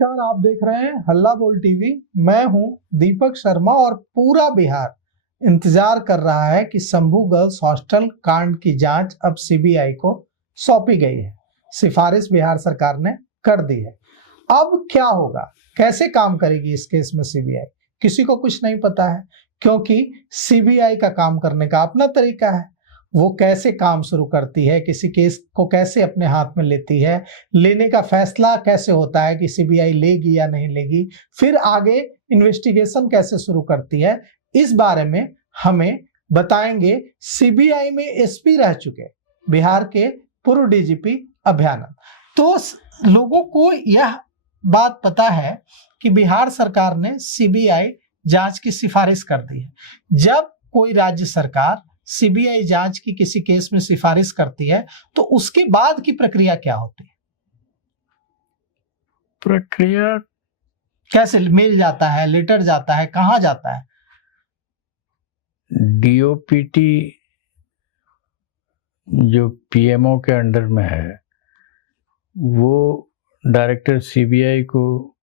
नमस्कार, आप देख रहे हैं हल्ला बोल टीवी। मैं हूं दीपक शर्मा और पूरा बिहार इंतजार कर रहा है कि शंभू गर्ल्स हॉस्टल कांड की जांच अब सीबीआई को सौंपी गई है। सिफारिश बिहार सरकार ने कर दी है। अब क्या होगा, कैसे काम करेगी इस केस में सीबीआई, किसी को कुछ नहीं पता है, क्योंकि सीबीआई का काम करने का अपना तरीका है। वो कैसे काम शुरू करती है, किसी केस को कैसे अपने हाथ में लेती है, लेने का फैसला कैसे होता है कि सीबीआई लेगी या नहीं लेगी, फिर आगे इन्वेस्टिगेशन कैसे शुरू करती है, इस बारे में हमें बताएंगे सीबीआई में एसपी रह चुके बिहार के पूर्व डीजीपी अभयानंद। तो लोगों को यह बात पता है कि बिहार सरकार ने सीबीआई जांच की सिफारिश कर दी है। जब कोई राज्य सरकार सीबीआई जांच की किसी केस में सिफारिश करती है तो उसके बाद की प्रक्रिया क्या होती है? प्रक्रिया कैसे मेल जाता है, लेटर जाता है, कहां जाता है? डीओपीटी जो पीएमओ के अंडर में है वो डायरेक्टर सीबीआई को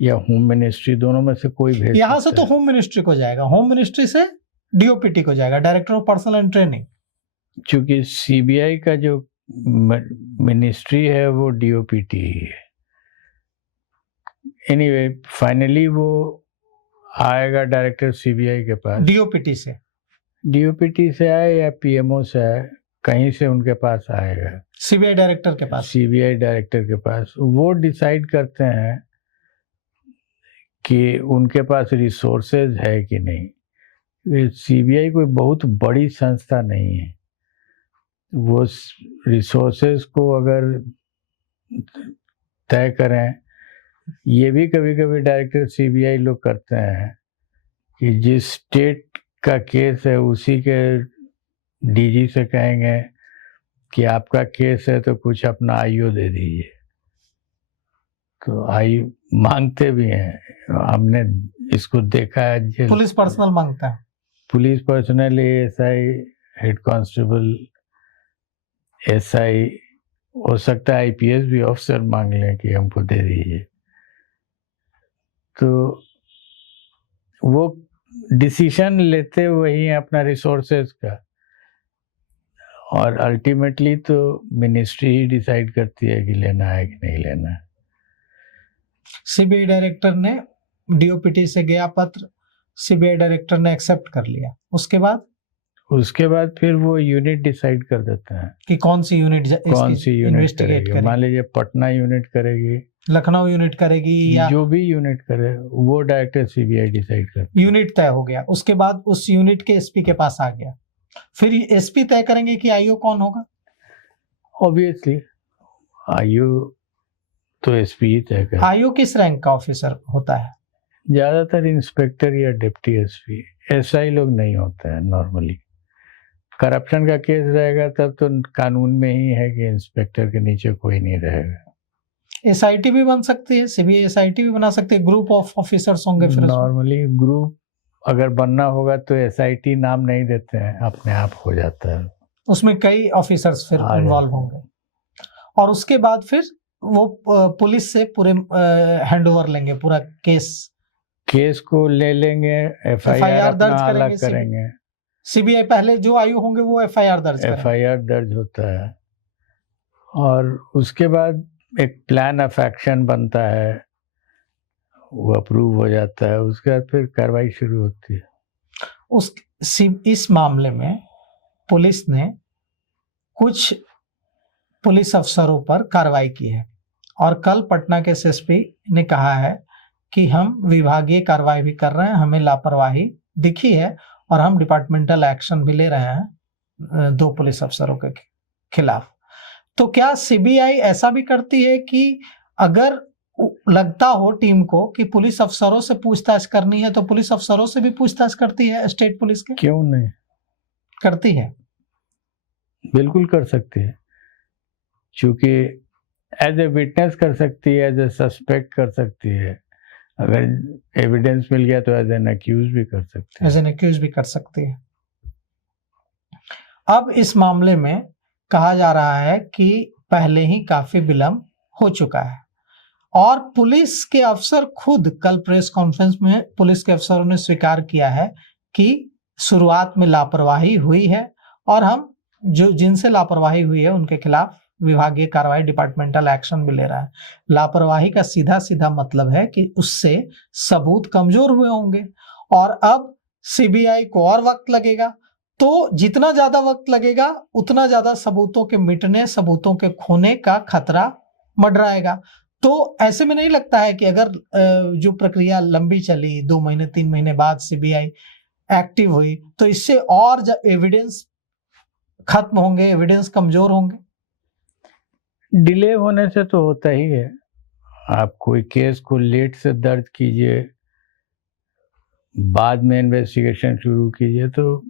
या होम मिनिस्ट्री, दोनों में से कोई भेज यहां से तो होम मिनिस्ट्री को जाएगा, होम मिनिस्ट्री से डीओपीटी को जाएगा, director of personal and training. क्योंकि सीबीआई का जो मिनिस्ट्री है वो डीओपीटी ही है। एनीवे फाइनली वो आएगा डायरेक्टर सीबीआई के पास, डीओपीटी से आए या पीएमओ से आए, कहीं से उनके पास आएगा, सीबीआई डायरेक्टर के पास। सीबीआई डायरेक्टर के पास वो डिसाइड करते हैं कि उनके पास रिसोर्सेज है कि नहीं। सीबीआई कोई बहुत बड़ी संस्था नहीं है, वो रिसोर्सेज को अगर तय करें, ये भी कभी कभी डायरेक्टर सीबीआई लोग करते हैं कि जिस स्टेट का केस है उसी के डीजी से कहेंगे कि आपका केस है तो कुछ अपना आईओ दे दीजिए, तो आईओ मांगते भी हैं। हमने इसको देखा है, पुलिस पर्सनल मांगता है, police personal, ASI, head constable, SI, हो सकता है आईपीएस भी ऑफिसर मांग लें कि हमको दे दीजिए। तो वो डिसीजन लेते वही हैं अपना रिसोर्सेज का, और अल्टीमेटली तो मिनिस्ट्री ही डिसाइड करती है कि लेना है कि नहीं लेना है। सीबीआई डायरेक्टर ने डीओपीटी से गया पत्र, सीबीआई डायरेक्टर ने एक्सेप्ट कर लिया। उसके बाद फिर वो यूनिट डिसाइड कर देते हैं कि कौन सी यूनिट इन्वेस्टिगेट करेगी। मान लीजिए पटना यूनिट करेगी, लखनऊ यूनिट करेगी, या जो भी यूनिट करे वो डायरेक्टर सीबीआई डिसाइड करती है। यूनिट तय हो गया, उसके बाद उस यूनिट के एसपी के पास आ गया, फिर एसपी तय करेंगे कि आईओ कौन होगा। ऑब्वियसली आईओ तो एसपी ही तय करेगा। आईओ किस रैंक का ऑफिसर होता है? ज्यादातर इंस्पेक्टर या डिप्टी एसपी, एसआई लोग नहीं होते हैं नॉर्मली। करप्शन का केस रहेगा तब तो कानून में ही है कि इंस्पेक्टर के नीचे कोई नहीं रहेगा। एसआईटी भी बन सकती है, सीबीआई एसआईटी भी बना सकती है, ग्रुप ऑफ ऑफिसर्स होंगे। फिर नॉर्मली ग्रुप अगर बनना होगा तो एसआईटी नाम नहीं देते हैं, अपने आप हो जाता है, उसमें कई ऑफिसर्स फिर इन्वॉल्व होंगे, और उसके बाद फिर वो पुलिस से पूरे हैंडओवर लेंगे, पूरा केस को ले लेंगे, एफआईआर दर्ज करेंगे। सीबीआई पहले जो आयु होंगे वो एफआईआर दर्ज होता है, और उसके बाद एक प्लान ऑफ एक्शन बनता है, वो अप्रूव हो जाता है, उसके बाद फिर कार्रवाई शुरू होती है। इस मामले में पुलिस ने कुछ पुलिस अफसरों पर कार्रवाई की है, और कल पटना के एसएसपी ने कहा है कि हम विभागीय कार्रवाई भी कर रहे हैं, हमें लापरवाही दिखी है और हम डिपार्टमेंटल एक्शन भी ले रहे हैं 2 पुलिस अफसरों के खिलाफ। तो क्या सीबीआई ऐसा भी करती है कि अगर लगता हो टीम को कि पुलिस अफसरों से पूछताछ करनी है तो पुलिस अफसरों से भी पूछताछ करती है स्टेट पुलिस के? क्यों नहीं करती है, बिल्कुल कर सकती है, क्योंकि एज ए विटनेस कर सकती है, एज ए सस्पेक्ट कर सकती है, अगर एविडेंस मिल गया तो एज एन एक्यूज भी कर सकती है। अब इस मामले में कहा जा रहा है कि पहले ही काफी विलंब हो चुका है, और पुलिस के अफसर खुद कल प्रेस कॉन्फ्रेंस में पुलिस के अफसरों ने स्वीकार किया है कि शुरुआत में लापरवाही हुई है और हम जो जिनसे लापरवाही हुई है उनके खिलाफ विभागीय कार्रवाई, डिपार्टमेंटल एक्शन भी ले रहा है। लापरवाही का सीधा सीधा मतलब है कि उससे सबूत कमजोर हुए होंगे और अब सीबीआई को और वक्त लगेगा। तो जितना ज्यादा वक्त लगेगा उतना ज्यादा सबूतों के मिटने, सबूतों के खोने का खतरा मंडराएगा। तो ऐसे में नहीं लगता है कि अगर जो प्रक्रिया लंबी चली, 2 महीने 3 महीने बाद सीबीआई एक्टिव हुई, तो इससे और एविडेंस खत्म होंगे, एविडेंस कमजोर होंगे। डिले होने से तो होता ही है। आप कोई केस को लेट से दर्ज कीजिए, बाद में इन्वेस्टिगेशन शुरू कीजिए, तो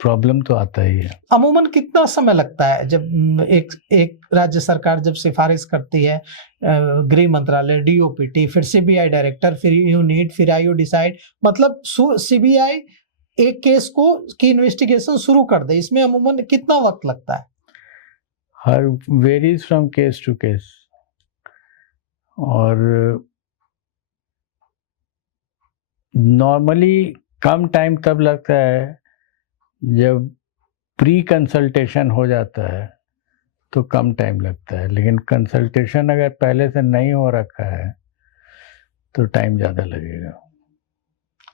प्रॉब्लम तो आता ही है। अमूमन कितना समय लगता है जब एक राज्य सरकार जब सिफारिश करती है, गृह मंत्रालय, डीओपीटी, फिर सीबीआई डायरेक्टर, फिर यूनिट, फिर आईओ डिसाइड, मतलब सीबीआई एक केस को की इन्वेस्टिगेशन शुरू कर दे, इसमें अमूमन कितना वक्त लगता है? हर varies from case to case, और नॉर्मली कम टाइम तब लगता है जब प्री कंसल्टेशन हो जाता है तो कम टाइम लगता है, लेकिन कंसल्टेशन अगर पहले से नहीं हो रखा है तो टाइम ज़्यादा लगेगा।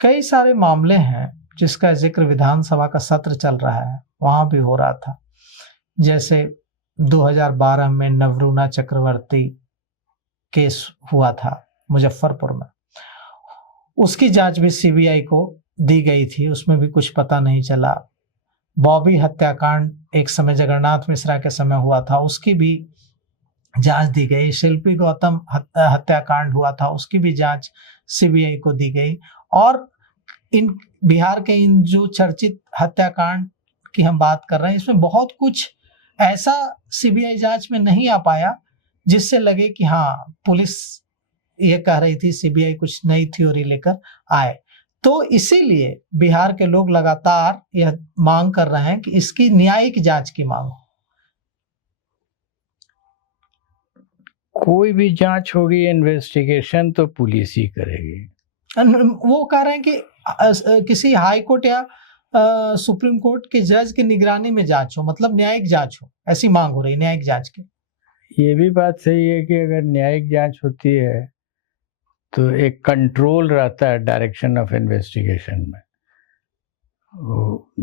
कई सारे मामले हैं जिसका जिक्र विधानसभा का सत्र चल रहा है, वहां भी हो रहा था। जैसे 2012 में नवरूणा चक्रवर्ती केस हुआ था मुजफ्फरपुर में, उसकी जांच भी सीबीआई को दी गई थी, उसमें भी कुछ पता नहीं चला। बॉबी हत्याकांड एक समय जगन्नाथ मिश्रा के समय हुआ था, उसकी भी जांच दी गई। शिल्पी गौतम हत्याकांड हुआ था, उसकी भी जांच सीबीआई को दी गई। और इन बिहार के इन जो चर्चित हत्याकांड की हम बात कर रहे हैं, इसमें बहुत कुछ ऐसा सीबीआई जांच में नहीं आ पाया जिससे लगे कि हाँ, पुलिस ये कह रही थी, सीबीआई कुछ नई थ्योरी लेकर आए। तो इसीलिए बिहार के लोग लगातार यह मांग कर रहे हैं कि इसकी न्यायिक जांच की मांग हो। कोई भी जांच होगी, इन्वेस्टिगेशन तो पुलिस ही करेगी। वो कह रहे हैं कि किसी हाई कोर्ट या सुप्रीम कोर्ट के जज की निगरानी में जांच हो, मतलब न्यायिक जांच हो, ऐसी मांग हो रही है न्यायिक जांच की। ये भी बात सही है कि अगर न्यायिक जांच होती है तो एक कंट्रोल रहता है डायरेक्शन ऑफ इन्वेस्टिगेशन में।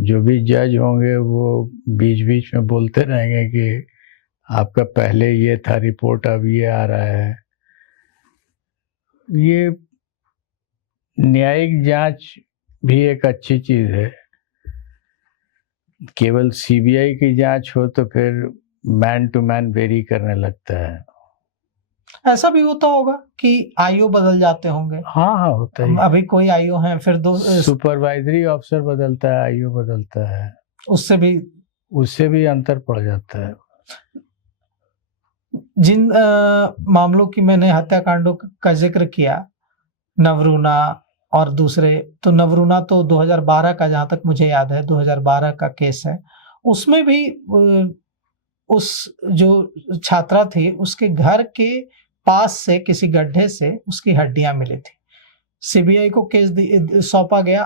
जो भी जज होंगे वो बीच बीच में बोलते रहेंगे कि आपका पहले ये था रिपोर्ट, अब ये आ रहा है। ये न्यायिक जांच भी एक अच्छी चीज है। केवल सीबीआई की जांच हो तो फिर मैन टू मैन वेरी करने लगता है। ऐसा भी होता होगा कि आईओ बदल जाते होंगे। हाँ हाँ, होता है। अभी कोई आईओ है, फिर दो सुपरवाइजरी ऑफिसर बदलता है, आईओ बदलता है, उससे भी अंतर पड़ जाता है। जिन मामलों की मैंने हत्याकांडों का जिक्र किया, नवरूणा और दूसरे, तो नवरूणा तो 2012 का, जहां तक मुझे याद है 2012 का केस है। उसमें भी उस जो छात्रा थी उसके घर के पास से किसी गड्ढे से उसकी हड्डियां मिली थी। सीबीआई को केस सौंपा गया,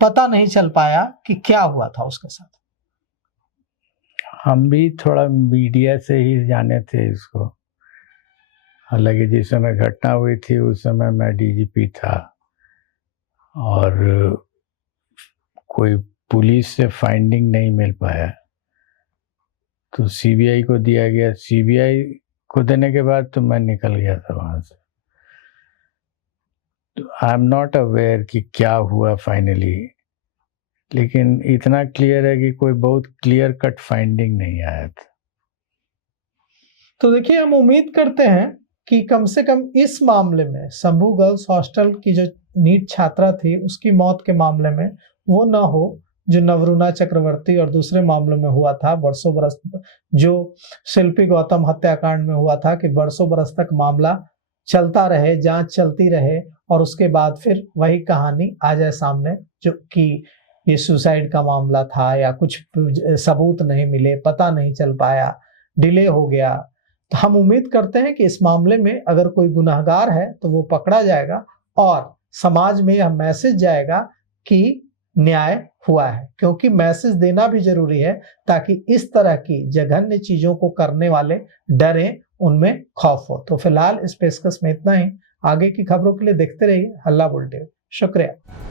पता नहीं चल पाया कि क्या हुआ था उसके साथ। हम भी थोड़ा मीडिया से ही जाने थे इसको, हालांकि जिस समय घटना हुई थी उस समय मैं डीजीपी था और कोई पुलिस से फाइंडिंग नहीं मिल पाया, तो सीबीआई को दिया गया। सीबीआई को देने के बाद तो मैं निकल गया था वहां से। तो आई एम नॉट अवेयर कि क्या हुआ फाइनली, लेकिन इतना क्लियर है कि कोई बहुत क्लियर कट फाइंडिंग नहीं आया था। तो देखिए, हम उम्मीद करते हैं कि कम से कम इस मामले में, शंभू गर्ल्स हॉस्टल की जो नीट छात्रा थी उसकी मौत के मामले में वो ना हो जो नवरूणा चक्रवर्ती और दूसरे मामलों में हुआ था, बरसों बरस, जो शिल्पी गौतम हत्याकांड में हुआ था, कि बरसों बरस तक मामला चलता रहे, जांच चलती रहे और उसके बाद फिर वही कहानी आ जाए सामने, जो कि ये सुसाइड का मामला था या कुछ सबूत नहीं मिले, पता नहीं चल पाया, डिले हो गया। तो हम उम्मीद करते हैं कि इस मामले में अगर कोई गुनाहगार है तो वो पकड़ा जाएगा और समाज में यह मैसेज जाएगा कि न्याय हुआ है, क्योंकि मैसेज देना भी जरूरी है ताकि इस तरह की जघन्य चीजों को करने वाले डरें, उनमें खौफ हो। तो फिलहाल इस पेशकश में इतना ही। आगे की खबरों के लिए देखते रहिए हल्ला बुलेटिन। शुक्रिया।